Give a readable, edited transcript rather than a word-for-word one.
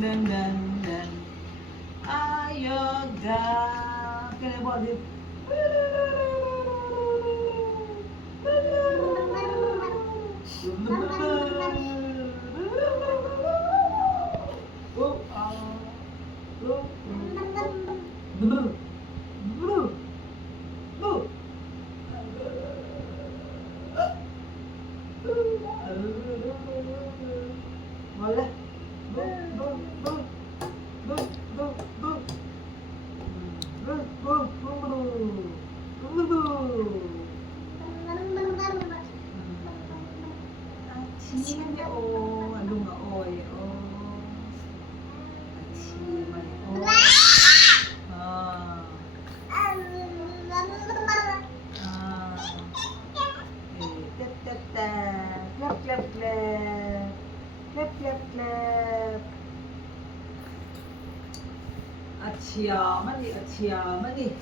dan dan dan. Ayoga. Kaya ba di? Oh, Wala. Achi, oh, ano nga, oy, oh. Achi, may, oh. Ah. Ah. Tap, tap, tap. Clap, clap, clap. Clap, clap, clap. Achia, mani, achia, mani.